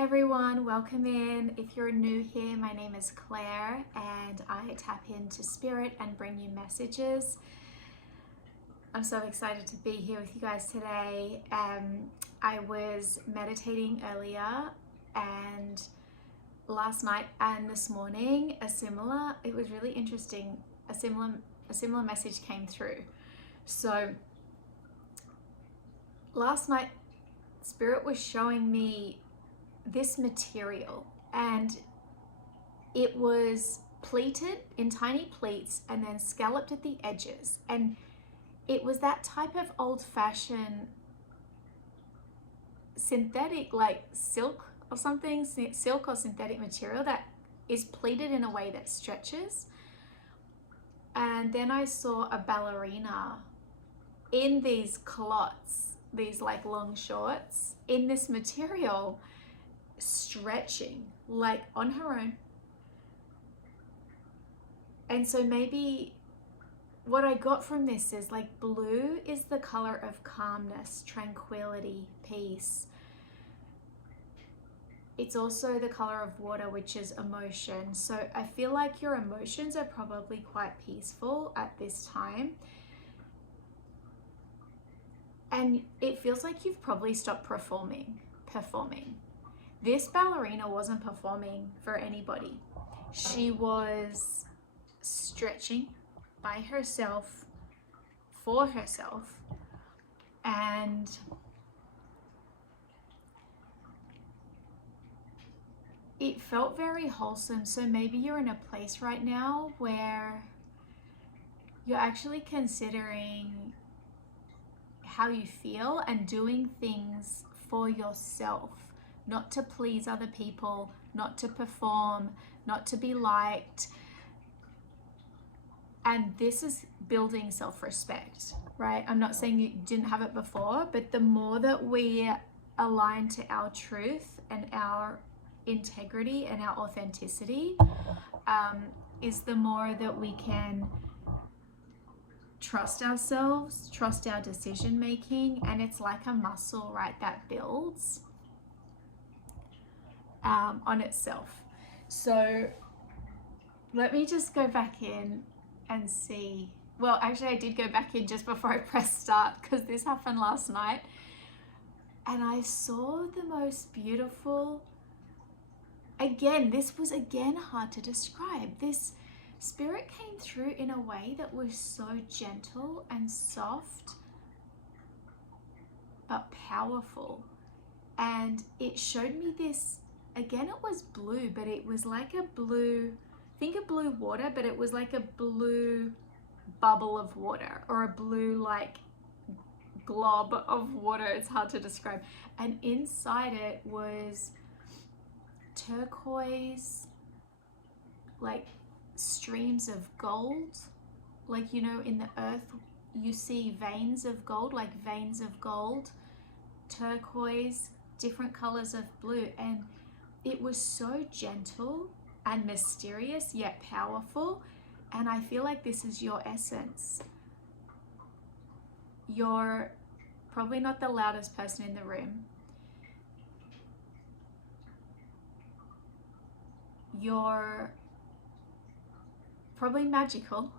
Hi everyone, welcome in. If you're new here, my name is Claire and I tap into spirit and bring you messages. I'm so excited to be here with you guys today. I was meditating earlier and last night and this morning it was really interesting, a similar message came through. So last night spirit was showing me this material and it was pleated in tiny pleats and then scalloped at the edges, and it was that type of old-fashioned synthetic, like silk or something, silk or synthetic material that is pleated in a way that stretches. And then I saw a ballerina in these culottes, these like long shorts, in this material, stretching like on her own. And so maybe what I got from this is like blue is the color of calmness, tranquility, peace. It's also the color of water, which is emotion. So I feel like your emotions are probably quite peaceful at this time. And it feels like you've probably stopped performing. This ballerina wasn't performing for anybody. She was stretching by herself, for herself, and it felt very wholesome. So maybe you're in a place right now where you're actually considering how you feel and doing things for yourself, not to please other people, not to perform, not to be liked. And this is building self-respect, right? I'm not saying you didn't have it before, but the more that we align to our truth and our integrity and our authenticity, is the more that we can trust ourselves, trust our decision making. And it's like a muscle, right, that builds on itself. So let me just go back in and see. Well, actually I did go back in just before I pressed start because this happened last night, and I saw the most beautiful, again, this was again hard to describe. This spirit came through in a way that was so gentle and soft but powerful, and it showed me this, again, it was blue, but it was like a blue, think of blue water, but it was like a blue bubble of water, or a blue like glob of water. It's hard to describe. And inside it was turquoise, like streams of gold, like, you know, in the earth you see veins of gold, like veins of gold, turquoise, different colors of blue. And it was so gentle and mysterious yet powerful. And I feel like this is your essence. You're probably not the loudest person in the room. You're probably magical.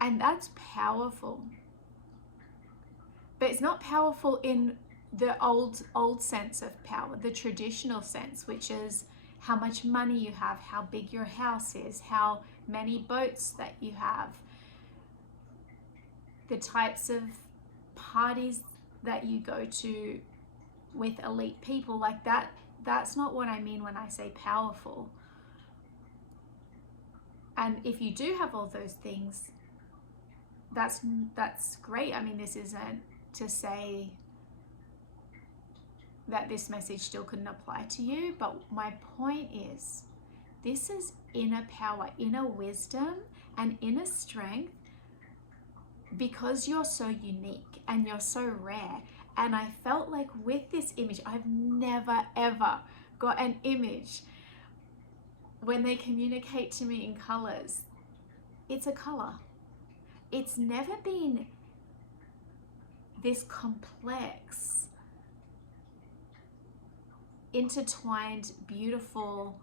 And that's powerful. But it's not powerful in the old sense of power, the traditional sense, which is how much money you have, how big your house is, how many boats that you have, the types of parties that you go to with elite people, like that. That's not what I mean when I say powerful. And if you do have all those things, that's great. I mean, this isn't to say that this message still couldn't apply to you, but my point is, this is inner power, inner wisdom, and inner strength, because you're so unique and you're so rare. And I felt like with this image, I've never ever got an image when they communicate to me in colors. It's a color. It's never been this complex, intertwined, beautiful,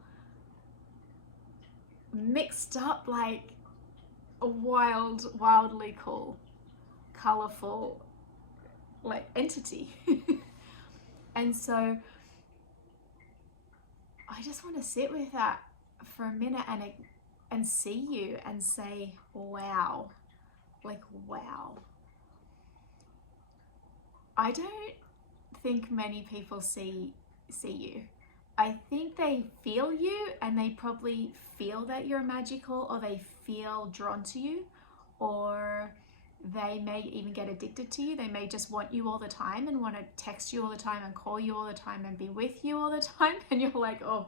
mixed up, like a wildly cool, colorful, like entity. And so I just want to sit with that for a minute and see you and say, wow, like, wow. I don't think many people see you. I think they feel you, and they probably feel that you're magical, or they feel drawn to you, or they may even get addicted to you. They may just want you all the time and want to text you all the time and call you all the time and be with you all the time. And you're like, oh,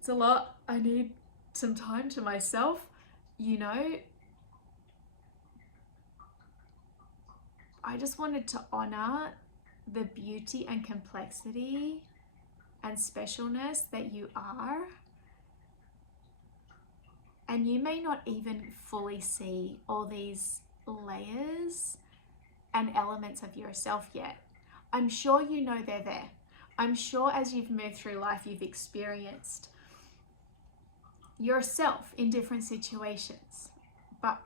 it's a lot. I need some time to myself, you know. I just wanted to honor the beauty and complexity and specialness that you are. And you may not even fully see all these layers and elements of yourself yet. I'm sure you know they're there. I'm sure as you've moved through life, you've experienced yourself in different situations. But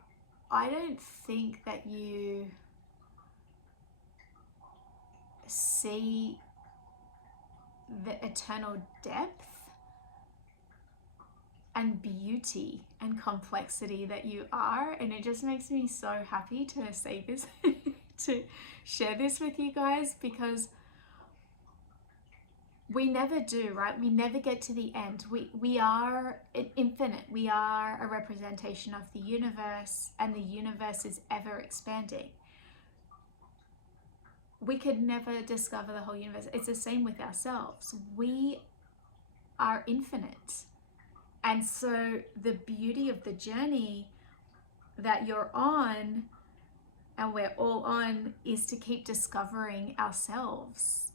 I don't think that you see the eternal depth and beauty and complexity that you are. And it just makes me so happy to say this, to share this with you guys, because we never do, right? We never get to the end. We are infinite. We are a representation of the universe, and the universe is ever expanding. We could never discover the whole universe. It's the same with ourselves. We are infinite. And so the beauty of the journey that you're on, and we're all on, is to keep discovering ourselves.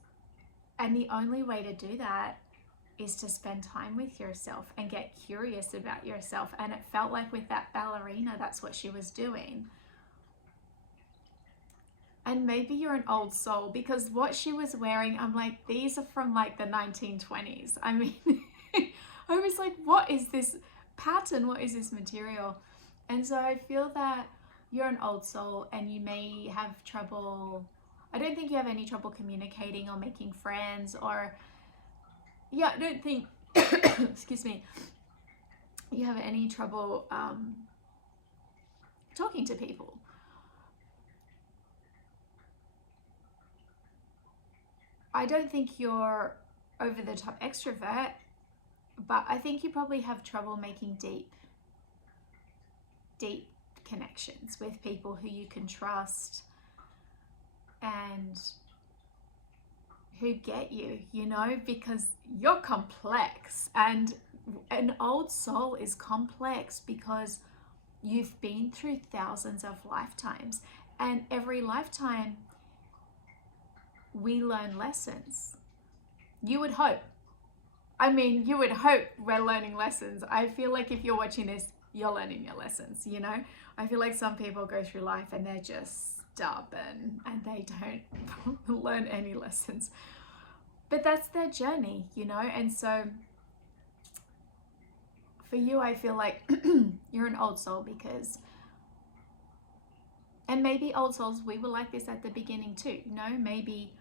And the only way to do that is to spend time with yourself and get curious about yourself. And it felt like with that ballerina, that's what she was doing. And maybe you're an old soul, because what she was wearing, I'm like, these are from like the 1920s. I mean, I was like, what is this pattern? What is this material? And so I feel that you're an old soul, and you may have trouble. I don't think you have any trouble communicating or making friends, or, yeah, I don't think, excuse me, you have any trouble talking to people. I don't think you're over the top extrovert, but I think you probably have trouble making deep connections with people who you can trust and who get you, you know, because you're complex. And an old soul is complex because you've been through thousands of lifetimes, and every lifetime we learn lessons. You would hope. I mean, you would hope we're learning lessons. I feel like if you're watching this, you're learning your lessons, you know? I feel like some people go through life and they're just stubborn and they don't learn any lessons. But that's their journey, you know? And so for you, I feel like you're an old soul because, and maybe old souls, we were like this at the beginning too, you know? Maybe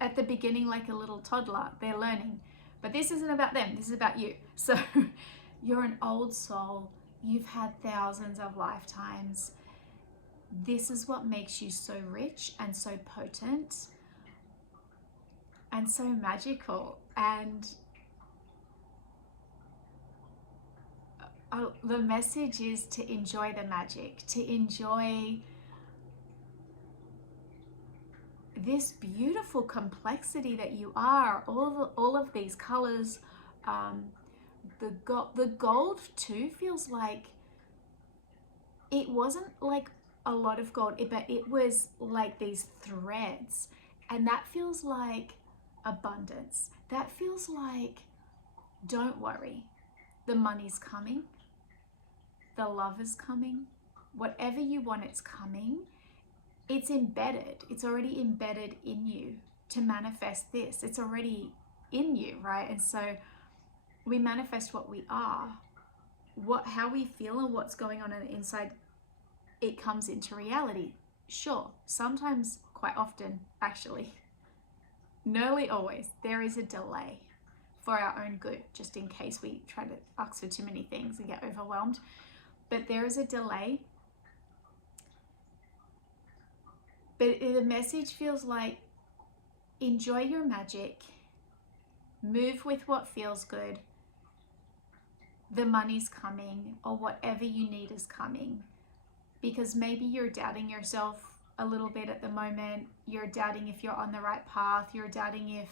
at the beginning, like a little toddler, they're learning. But this isn't about them, this is about you. So you're an old soul, you've had thousands of lifetimes. This is what makes you so rich and so potent and so magical. And the message is to enjoy the magic, to enjoy this beautiful complexity that you are, all of these colors. The gold too feels like, it wasn't like a lot of gold, but it was like these threads, and that feels like abundance. That feels like, don't worry, the money's coming, the love is coming, whatever you want, it's coming. It's embedded. It's already embedded in you to manifest this. It's already in you, right? And so we manifest what we are. How we feel and what's going on the inside, it comes into reality. Sure, sometimes, quite often, actually, nearly always, there is a delay for our own good, just in case we try to ask for too many things and get overwhelmed. But there is a delay. But the message feels like, enjoy your magic, move with what feels good. The money's coming, or whatever you need is coming. Because maybe you're doubting yourself a little bit at the moment. You're doubting if you're on the right path. You're doubting if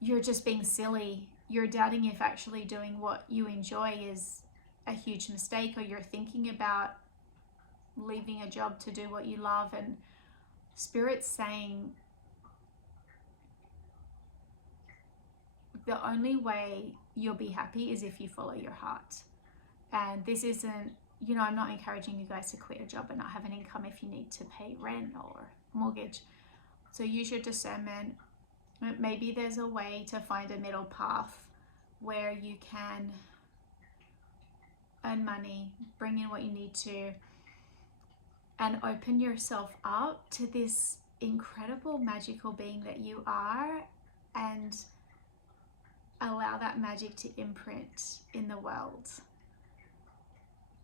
you're just being silly. You're doubting if actually doing what you enjoy is a huge mistake, or you're thinking about leaving a job to do what you love. And Spirit's saying the only way you'll be happy is if you follow your heart. And this isn't, I'm not encouraging you guys to quit a job and not have an income if you need to pay rent or mortgage. So use your discernment. Maybe there's a way to find a middle path where you can earn money, bring in what you need to, and open yourself up to this incredible, magical being that you are, and allow that magic to imprint in the world,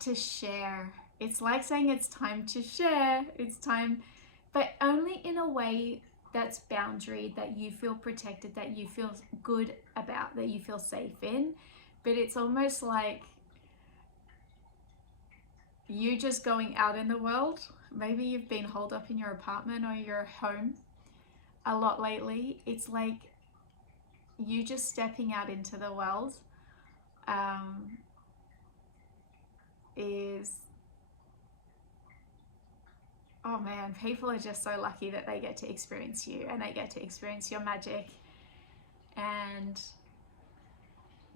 to share. It's like saying it's time to share. It's time, but only in a way that's boundary, that you feel protected, that you feel good about, that you feel safe in. But it's almost like you just going out in the world. Maybe you've been holed up in your apartment or your home a lot lately. It's like you just stepping out into the world is, oh man, people are just so lucky that they get to experience you and they get to experience your magic. And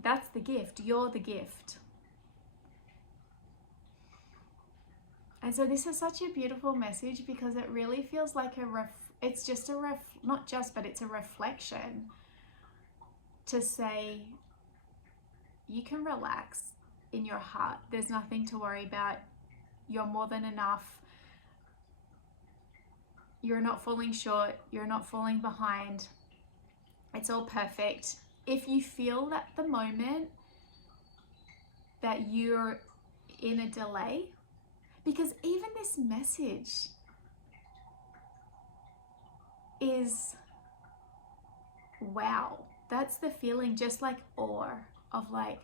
that's the gift. You're the gift. And so this is such a beautiful message, because it really feels like it's just it's a reflection to say, you can relax in your heart. There's nothing to worry about. You're more than enough. You're not falling short. You're not falling behind. It's all perfect. If you feel at the moment that you're in a delay, because even this message is, wow, that's the feeling, just like awe of like,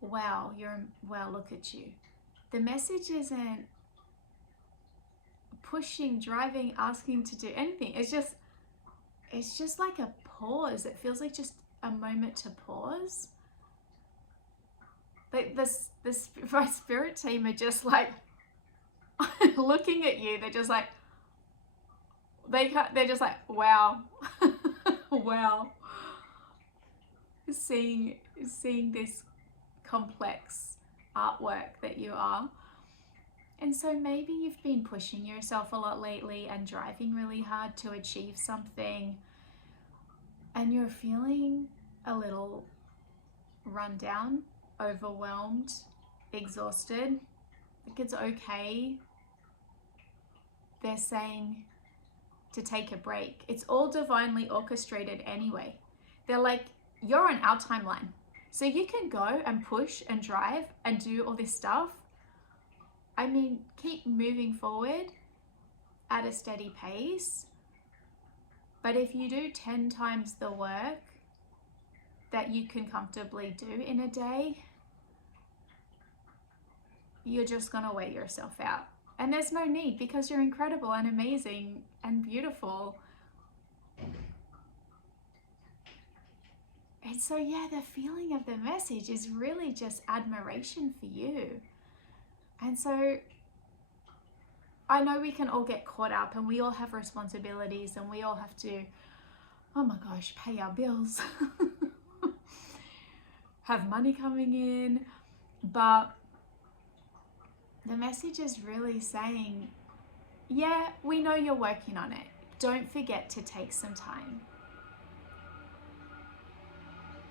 wow, look at you. The message isn't pushing, driving, asking to do anything. It's just like a pause. It feels like just a moment to pause. Like my spirit team are just like looking at you. They're just like, they're just like, wow, wow. Seeing this complex artwork that you are. And so maybe you've been pushing yourself a lot lately and driving really hard to achieve something, and you're feeling a little run down, overwhelmed, exhausted. Like, it's okay. They're saying to take a break. It's all divinely orchestrated anyway. They're like, you're on our timeline. So you can go and push and drive and do all this stuff. I mean, keep moving forward at a steady pace. But if you do 10 times the work that you can comfortably do in a day, you're just going to wear yourself out. And there's no need, because you're incredible and amazing and beautiful. And so, yeah, the feeling of the message is really just admiration for you. And so I know we can all get caught up, and we all have responsibilities, and we all have to, oh my gosh, pay our bills, have money coming in. But the message is really saying, yeah, we know you're working on it. Don't forget to take some time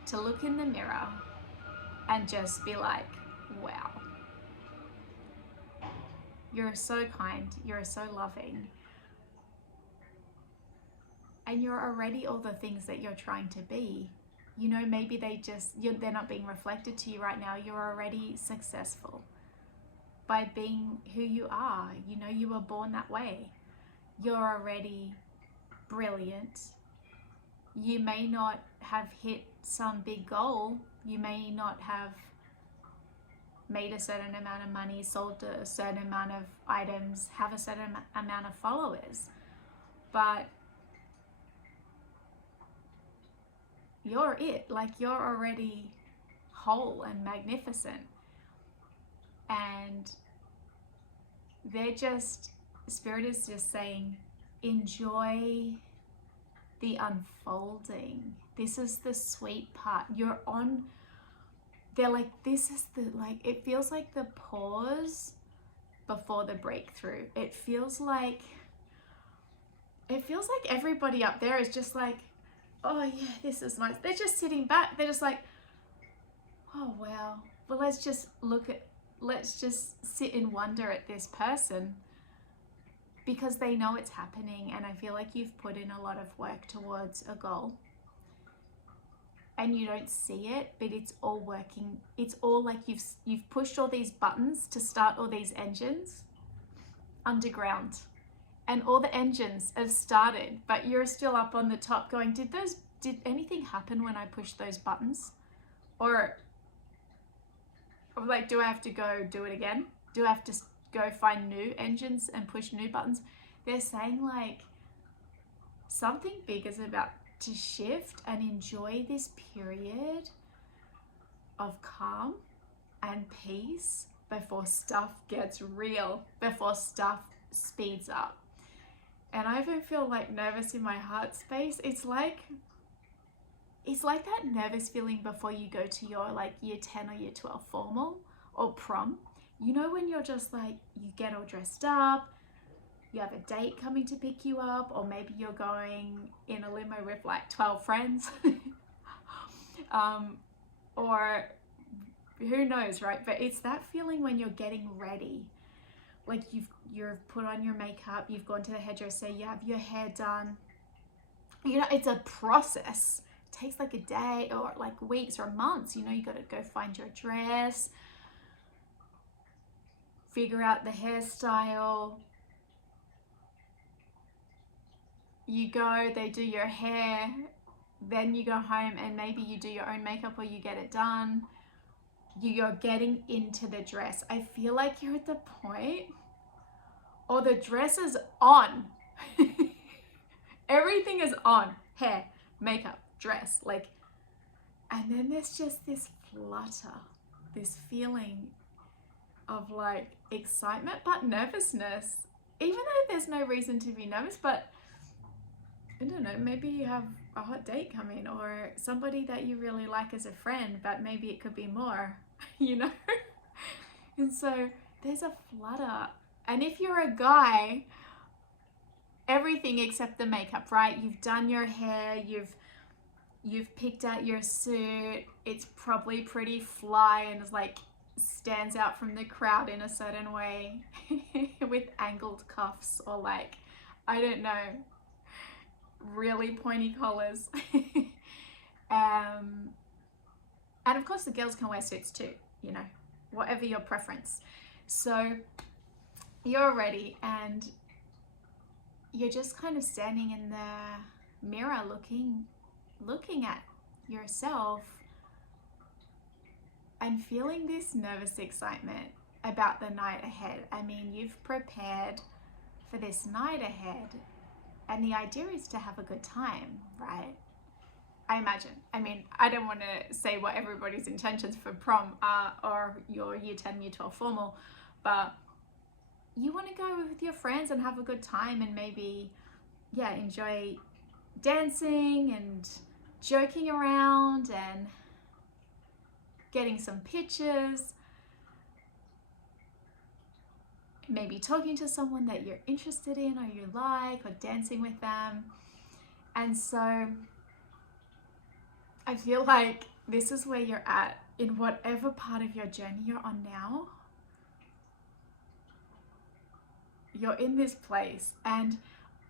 to look in the mirror and just be like, wow, you're so kind, you're so loving, and you're already all the things that you're trying to be. You know, maybe they're not being reflected to you right now. You're already successful by being who you are. You know, you were born that way. You're already brilliant. You may not have hit some big goal. You may not have made a certain amount of money, sold a certain amount of items, have a certain amount of followers, but you're it. Like, you're already whole and magnificent. And Spirit is just saying, enjoy the unfolding. This is the sweet part. They're like, this is it feels like the pause before the breakthrough. It feels like everybody up there is just like, oh yeah, this is nice. They're just sitting back. They're just like, oh wow. Well, let's just sit in wonder at this person, because they know it's happening. And I feel like you've put in a lot of work towards a goal and you don't see it, but it's all working. It's all like you've pushed all these buttons to start all these engines underground, and all the engines have started, but you're still up on the top going, did anything happen when I pushed those buttons? Or like, do I have to go do it again? Do I have to go find new engines and push new buttons? They're saying like something big is about to shift, and enjoy this period of calm and peace before stuff gets real, before stuff speeds up. And I even feel like nervous in my heart space. It's like that nervous feeling before you go to your like year 10 or year 12 formal or prom. You know, when you're just like, you get all dressed up, you have a date coming to pick you up, or maybe you're going in a limo with like 12 friends. Or who knows, right? But it's that feeling when you're getting ready. Like you've put on your makeup, you've gone to the hairdresser, you have your hair done. You know, it's a process. It takes like a day or like weeks or months. You know, you got to go find your dress, figure out the hairstyle. You go, they do your hair, then you go home and maybe you do your own makeup or you get it done. You're getting into the dress. I feel like you're at the point, or the dress is on. Everything is on. Hair, makeup, dress, like, and then there's just this flutter, this feeling of like excitement, but nervousness, even though there's no reason to be nervous. But I don't know, maybe you have a hot date coming, or somebody that you really like as a friend, but maybe it could be more, you know? And so there's a flutter. And if you're a guy, everything except the makeup, right? You've done your hair, you've picked out your suit, it's probably pretty fly and is like stands out from the crowd in a certain way with angled cuffs, or like, I don't know, really pointy collars. And of course the girls can wear suits too, you know, whatever your preference. So you're ready and you're just kind of standing in the mirror looking at yourself and feeling this nervous excitement about the night ahead. I mean, you've prepared for this night ahead, and the idea is to have a good time, right? I imagine. I mean, I don't want to say what everybody's intentions for prom are or your year 10, year 12 formal, but you want to go with your friends and have a good time, and maybe, yeah, enjoy dancing and joking around and getting some pictures. maybe talking to someone that you're interested in or you like, or dancing with them. And so I feel like this is where you're at in whatever part of your journey you're on now. You're in this place. And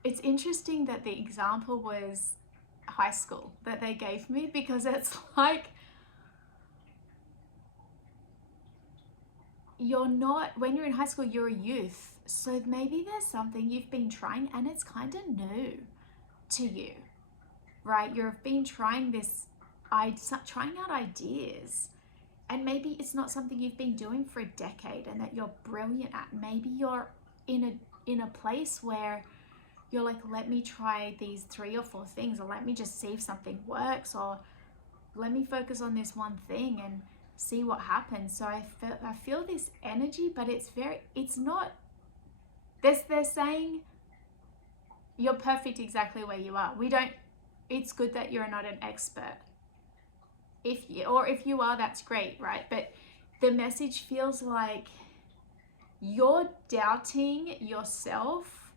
it's interesting that the example was high school that they gave me, because it's like, you're not, when you're in high school, you're a youth. So maybe there's something you've been trying and it's kind of new to you, right? You've been trying trying out ideas, and maybe it's not something you've been doing for a decade and that you're brilliant at. Maybe you're in a place where you're like, let me try these 3 or 4 things, or let me just see if something works, or let me focus on this one thing and see what happens. So I feel this energy, but it's not, they're saying you're perfect exactly where you are. It's good that you're not an expert. If you are, that's great, right? But the message feels like you're doubting yourself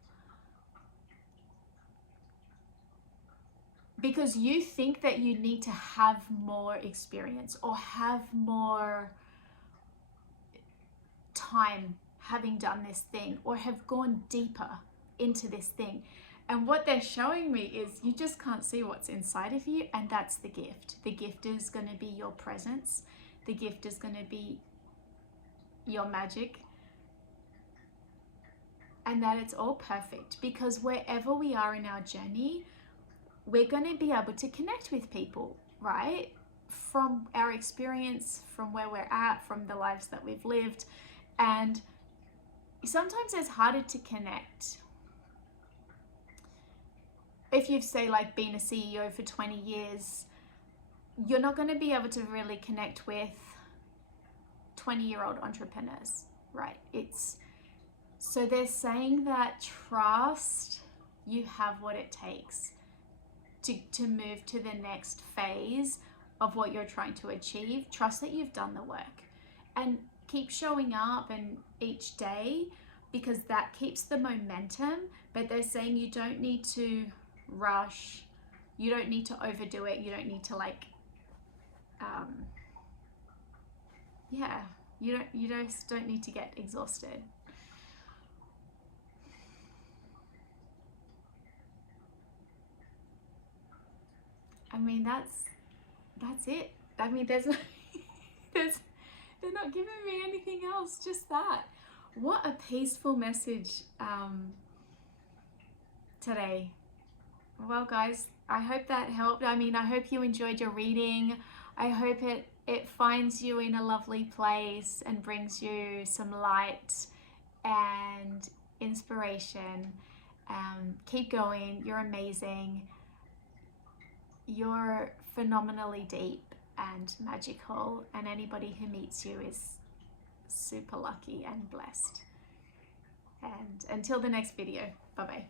because you think that you need to have more experience or have more time having done this thing, or have gone deeper into this thing. And what they're showing me is you just can't see what's inside of you, and that's the gift. The gift is going to be your presence. The gift is going to be your magic. And that it's all perfect, because wherever we are in our journey, we're going to be able to connect with people, right? From our experience, from where we're at, from the lives that we've lived. And sometimes it's harder to connect. If you've, say, like been a CEO for 20 years, you're not going to be able to really connect with 20-year-old entrepreneurs, right? So they're saying that trust you have what it takes to move to the next phase of what you're trying to achieve. Trust that you've done the work, and keep showing up and each day, because that keeps the momentum. But they're saying you don't need to rush, you don't need to overdo it, you don't need to you just don't need to get exhausted. I mean, that's it. I mean, they're not giving me anything else, just that. What a peaceful message today. Well, guys, I hope that helped. I mean, I hope you enjoyed your reading. I hope it finds you in a lovely place and brings you some light and inspiration. Keep going. You're amazing. You're phenomenally deep and magical, and anybody who meets you is super lucky and blessed. And until the next video, bye-bye.